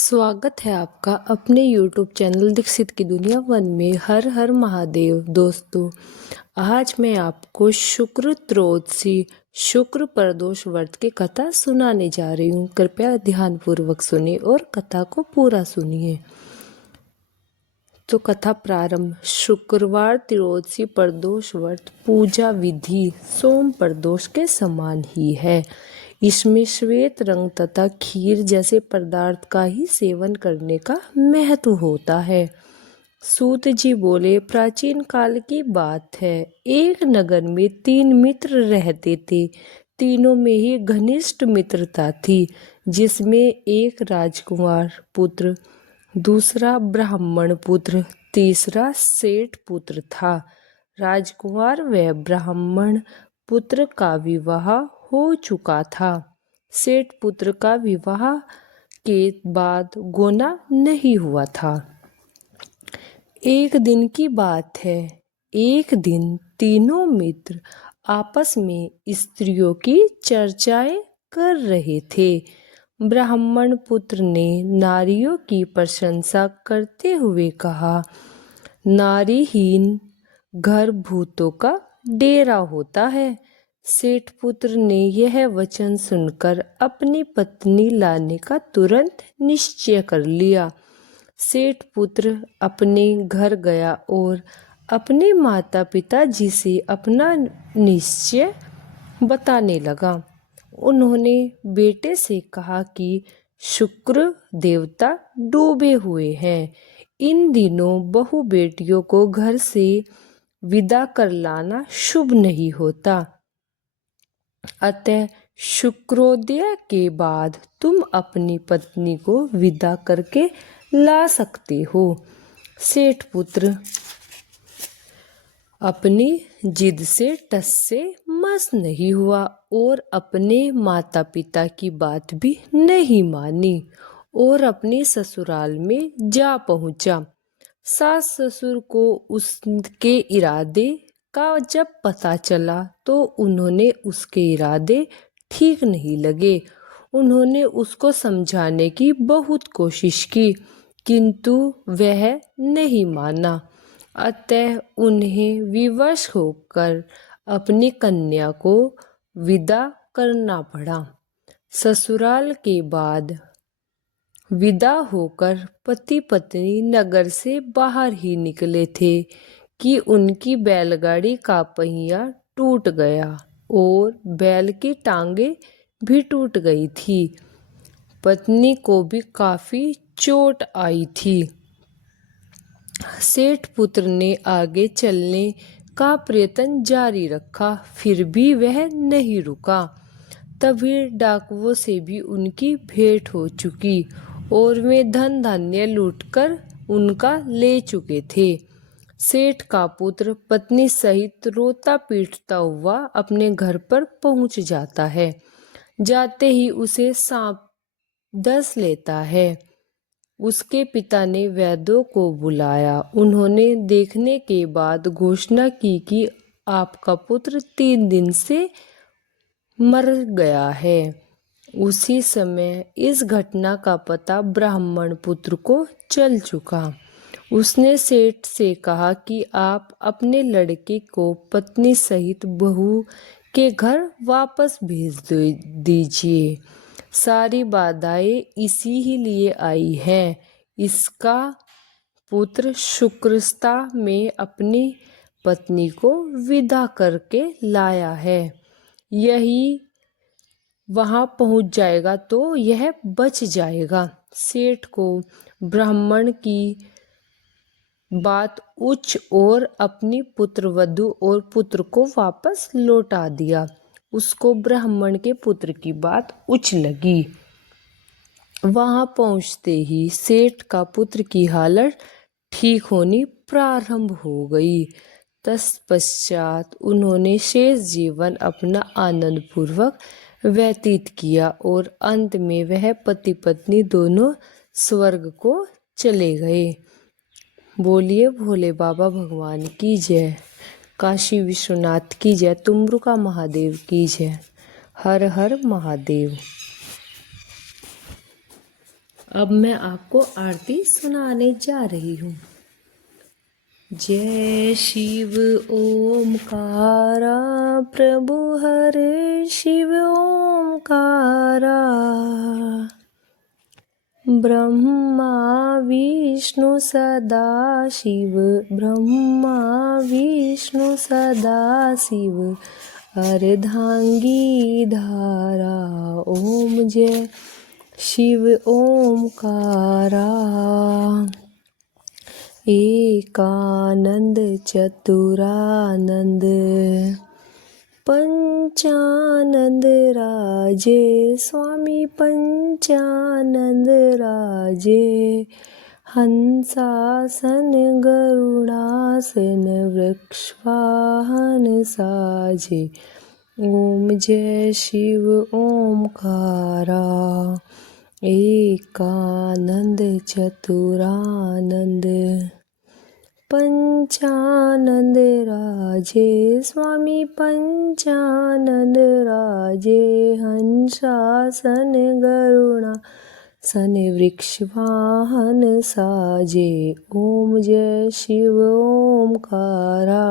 स्वागत है आपका अपने YouTube चैनल दीक्षित की दुनिया वन में। हर हर महादेव। दोस्तों, आज मैं आपको शुक्र त्रयोदशी शुक्र प्रदोष व्रत की कथा सुनाने जा रही हूँ। कृपया ध्यानपूर्वक सुनिए और कथा को पूरा सुनिए। तो कथा प्रारंभ। शुक्रवार त्रयोदशी प्रदोष व्रत पूजा विधि सोम प्रदोष के समान ही है। इसमें श्वेत रंग तथा खीर जैसे पदार्थ का ही सेवन करने का महत्व होता है। सूत जी बोले, प्राचीन काल की बात है। एक नगर में 3 मित्र रहते थे। तीनों में ही घनिष्ठ मित्रता थी, जिसमें एक राजकुमार पुत्र, दूसरा ब्राह्मण पुत्र, तीसरा सेठ पुत्र था। राजकुमार व ब्राह्मण पुत्र का विवाह हो चुका था। सेठ पुत्र का विवाह के बाद गोना नहीं हुआ था। एक दिन की बात है। एक दिन तीनों मित्र आपस में स्त्रियों की चर्चाएं कर रहे थे। ब्राह्मण पुत्र ने नारियों की प्रशंसा करते हुए कहा, नारीहीन घर भूतों का डेरा होता है। सेठ पुत्र ने यह वचन सुनकर अपनी पत्नी लाने का तुरंत निश्चय कर लिया। सेठ पुत्र अपने घर गया और अपने माता पिता जी से अपना निश्चय बताने लगा। उन्होंने बेटे से कहा कि शुक्र देवता डूबे हुए हैं। इन दिनों बहु बेटियों को घर से विदा कर लाना शुभ नहीं होता। अतः शुक्रोदय के बाद तुम अपनी पत्नी को विदा करके ला सकते हो। सेठ पुत्र अपनी जिद से टस से मस नहीं हुआ और अपने माता पिता की बात भी नहीं मानी और अपने ससुराल में जा पहुंचा। सास ससुर को उसके इरादे का जब पता चला तो उन्होंने उसके इरादे ठीक नहीं लगे। उन्होंने उसको समझाने की बहुत कोशिश की, किंतु वह नहीं माना। अतः उन्हें विवश होकर अपनी कन्या को विदा करना पड़ा। ससुराल के बाद विदा होकर पति पत्नी नगर से बाहर ही निकले थे कि उनकी बैलगाड़ी का पहिया टूट गया और बैल की टांगे भी टूट गई थी। पत्नी को भी काफी चोट आई थी। सेठ पुत्र ने आगे चलने का प्रयत्न जारी रखा, फिर भी वह नहीं रुका। तभी डाकुओं से भी उनकी भेंट हो चुकी और वे धन धान्य लूटकर उनका ले चुके थे। सेठ का पुत्र पत्नी सहित रोता पीटता हुआ अपने घर पर पहुंच जाता है। जाते ही उसे सांप डस लेता है। उसके पिता ने वैद्यों को बुलाया। उन्होंने देखने के बाद घोषणा की कि आपका पुत्र 3 दिन से मर गया है। उसी समय इस घटना का पता ब्राह्मण पुत्र को चल चुका। उसने सेठ से कहा कि आप अपने लड़के को पत्नी सहित बहू के घर वापस भेज दीजिए। सारी बाधाएं इसी ही लिए आई हैं। इसका पुत्र शुक्रस्ता में अपनी पत्नी को विदा करके लाया है। यही वहां पहुंच जाएगा तो यह बच जाएगा। सेठ को ब्राह्मण की बात उच्च और अपनी पुत्रवधू और पुत्र को वापस लौटा दिया। उसको ब्राह्मण के पुत्र की बात उच्च लगी। वहां पहुंचते ही सेठ का पुत्र की हालत ठीक होनी प्रारंभ हो गई। तत्पश्चात उन्होंने शेष जीवन अपना आनंद पूर्वक व्यतीत किया और अंत में वह पति पत्नी दोनों स्वर्ग को चले गए। बोलिए भोले बाबा भगवान की जय। काशी विश्वनाथ की जय। तुमरुका महादेव की जय। हर हर महादेव। अब मैं आपको आरती सुनाने जा रही हूँ। जय शिव ओमकारा प्रभु हरे शिव ओमकारा। ब्रह्मा विष्णु सदा शिव ब्रह्मा विष्णु सदा शिव अर्धांगी धारा। ओम जय शिव ओमकारा। एकानंद चतुरानंद पंचानंद राजे स्वामी पंचानंद राजे। हंसासन गरुड़ासन वृक्षवाहन साजे। ओम जय शिव ओमकारा। एकानंद चतुरानंद पंचानंद राजे स्वामी पंचानंद राजे। हंसासन गरुड़ासन वृक्षवाहन साजे। ओम जय शिव ओमकारा।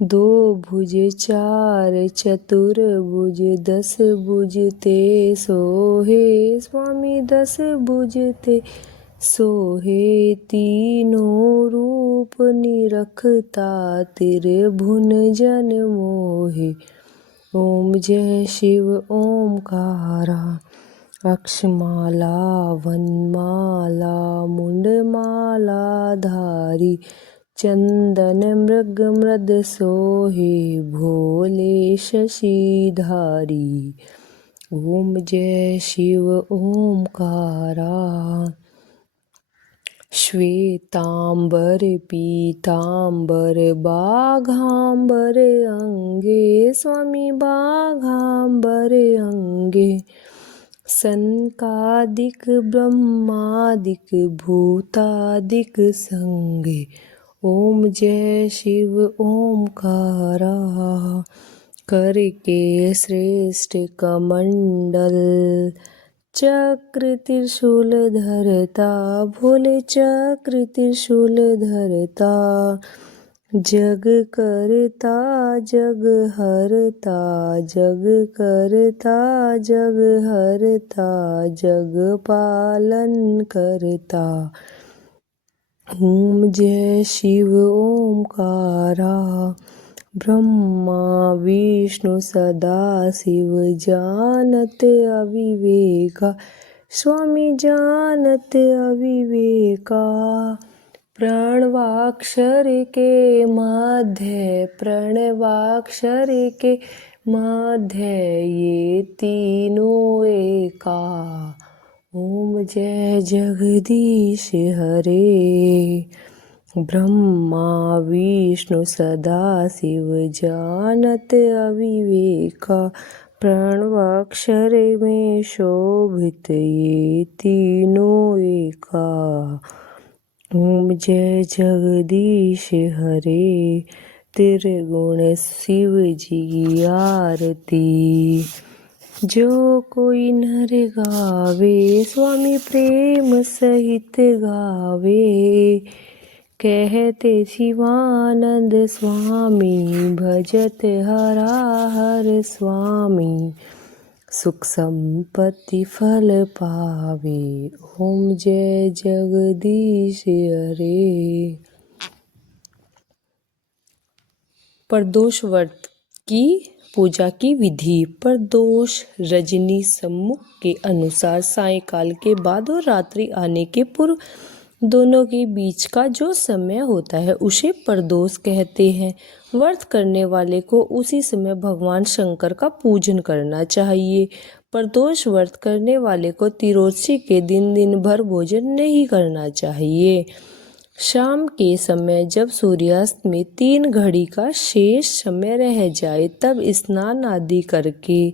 दो भुज चार चतुर्भुज 10 भुज ते सोहे स्वामी 10 भुज ते सोहे। तीनों रूप निरखता त्रिभुवन जन मोहे। ओम जय शिव ओमकारा। अक्षमाला वनमाला मुंडमाला धारी। चंदन मृग मृद सोहे भोले शशिधारी। ओम जय शिव ओमकारा। श्वेतांबर पीतांबर बाघांबर अंगे स्वामी बाघांबर अंगे। सनकादिक ब्रह्मादिक भूतादिक संगे। ओम जय शिव ओमकारा। करके श्रेष्ठ कमंडल चक्र त्रिशूल धरता भोले चक्र त्रिशूल धरता। जग करता जग हरता जग करता जग हरता जग पालन करता। ओम जय शिव ओमकारा। ब्रह्मा विष्णु सदा शिव जानत अविवेका स्वामी जानत अविवेका। प्रणवाक्षर के मध्य प्रणवाक्षर के मध्य ये तीनों एका। ओम जय जगदीश हरे। ब्रह्मा विष्णु सदा शिव जानत अविवेका। प्रणवाक्षर में शोभित ये तीनों एका। ओम जय जगदीश हरे। त्रिगुण शिव जी की आरती। जो कोई नर गावे स्वामी प्रेम सहित गावे। कहते शिवानंद स्वामी भजत हरा हर स्वामी। सुख संपत्ति फल पावे। ओम जय जगदीश हरे। प्रदोष व्रत की पूजा की विधि। प्रदोष रजनी सम्मुख के अनुसार सायंकाल के बाद और रात्रि आने के पूर्व दोनों के बीच का जो समय होता है उसे प्रदोष कहते हैं। व्रत करने वाले को उसी समय भगवान शंकर का पूजन करना चाहिए। प्रदोष व्रत करने वाले को त्रियोदशी के दिन भर भोजन नहीं करना चाहिए। शाम के समय जब सूर्यास्त में 3 घड़ी का शेष समय रह जाए तब स्नान आदि करके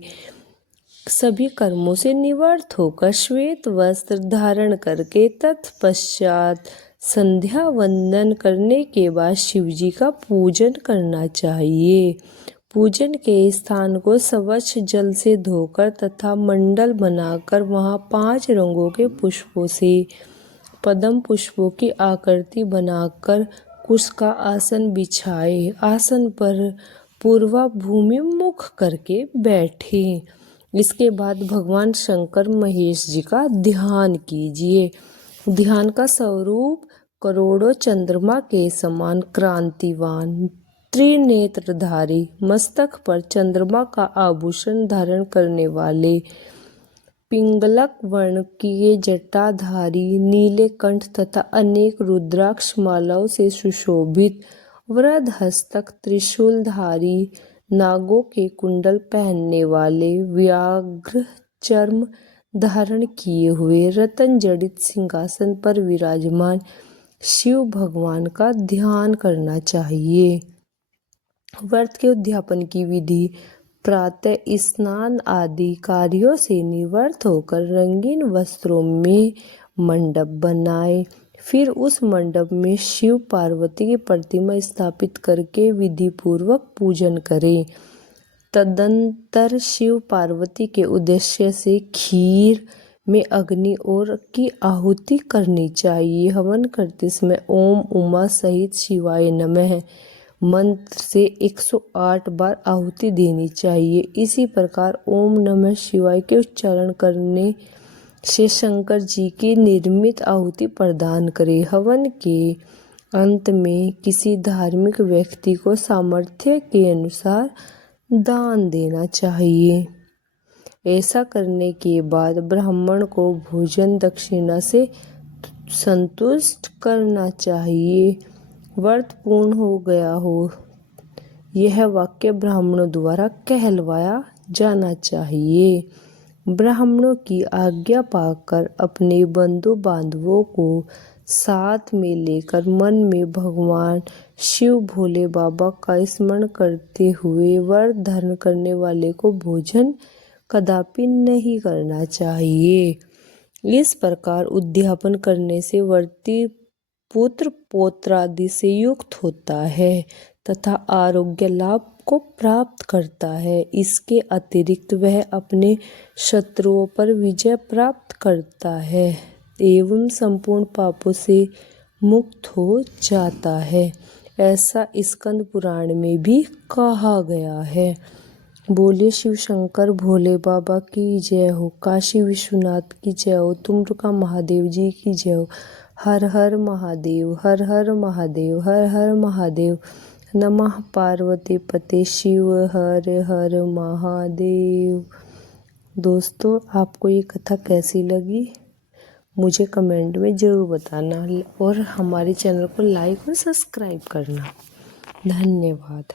सभी कर्मों से निवृत्त होकर श्वेत वस्त्र धारण करके तत्पश्चात संध्या वंदन करने के बाद शिवजी का पूजन करना चाहिए। पूजन के स्थान को स्वच्छ जल से धोकर तथा मंडल बनाकर वहां 5 रंगों के पुष्पों से पद्म पुष्पों की आकृति बनाकर कुश का आसन बिछाए। आसन पर पूर्वा भूमि मुख करके बैठे। इसके बाद भगवान शंकर महेश जी का ध्यान कीजिए। ध्यान का स्वरूप करोड़ों चंद्रमा के समान क्रांतिवान, त्रिनेत्रधारी, मस्तक पर चंद्रमा का आभूषण धारण करने वाले, पिंगलक वर्ण की जटाधारी, नीले कंठ तथा अनेक रुद्राक्ष मालाओं से सुशोभित, वृद्ध हस्तक त्रिशूलधारी, नागों के कुंडल पहनने वाले, व्याघ्र चर्म धारण किए हुए, रतन जड़ित सिंहासन पर विराजमान शिव भगवान का ध्यान करना चाहिए। व्रत के उद्यापन की विधि: प्रातः स्नान आदि कार्यों से निवृत्त होकर रंगीन वस्त्रों में मंडप बनाए। फिर उस मंडप में शिव पार्वती की प्रतिमा स्थापित करके विधि पूर्वक पूजन करें। तदंतर शिव पार्वती के उद्देश्य से खीर में अग्नि और की आहुति करनी चाहिए। हवन करते समय ओम उमा सहित शिवाय नमः मंत्र से 108 बार आहुति देनी चाहिए। इसी प्रकार ओम नमः शिवाय के उच्चारण करने से शंकर जी की निर्मित आहुति प्रदान करें। हवन के अंत में किसी धार्मिक व्यक्ति को सामर्थ्य के अनुसार दान देना चाहिए। ऐसा करने के बाद ब्राह्मण को भोजन दक्षिणा से संतुष्ट करना चाहिए। व्रत पूर्ण हो गया हो, यह वाक्य ब्राह्मणों द्वारा कहलवाया जाना चाहिए। ब्राह्मणों की आज्ञा पाकर अपने बंधु बांधवों को साथ में लेकर मन में भगवान शिव भोले बाबा का स्मरण करते हुए व्रत धारण करने वाले को भोजन कदापि नहीं करना चाहिए। इस प्रकार उद्यापन करने से व्रती पुत्र पौत्रादि से युक्त होता है तथा आरोग्य लाभ को प्राप्त करता है। इसके अतिरिक्त वह अपने शत्रुओं पर विजय प्राप्त करता है एवं संपूर्ण पापों से मुक्त हो जाता है। ऐसा स्कंद पुराण में भी कहा गया है। बोलिए शिव शंकर भोले बाबा की जय हो। काशी विश्वनाथ की जय हो। तुमरुका महादेव जी की जय हो। हर हर महादेव, हर हर महादेव, हर हर महादेव। नमः पार्वती पते शिव हर हर महादेव। दोस्तों, आपको ये कथा कैसी लगी मुझे कमेंट में ज़रूर बताना और हमारे चैनल को लाइक और सब्सक्राइब करना। धन्यवाद।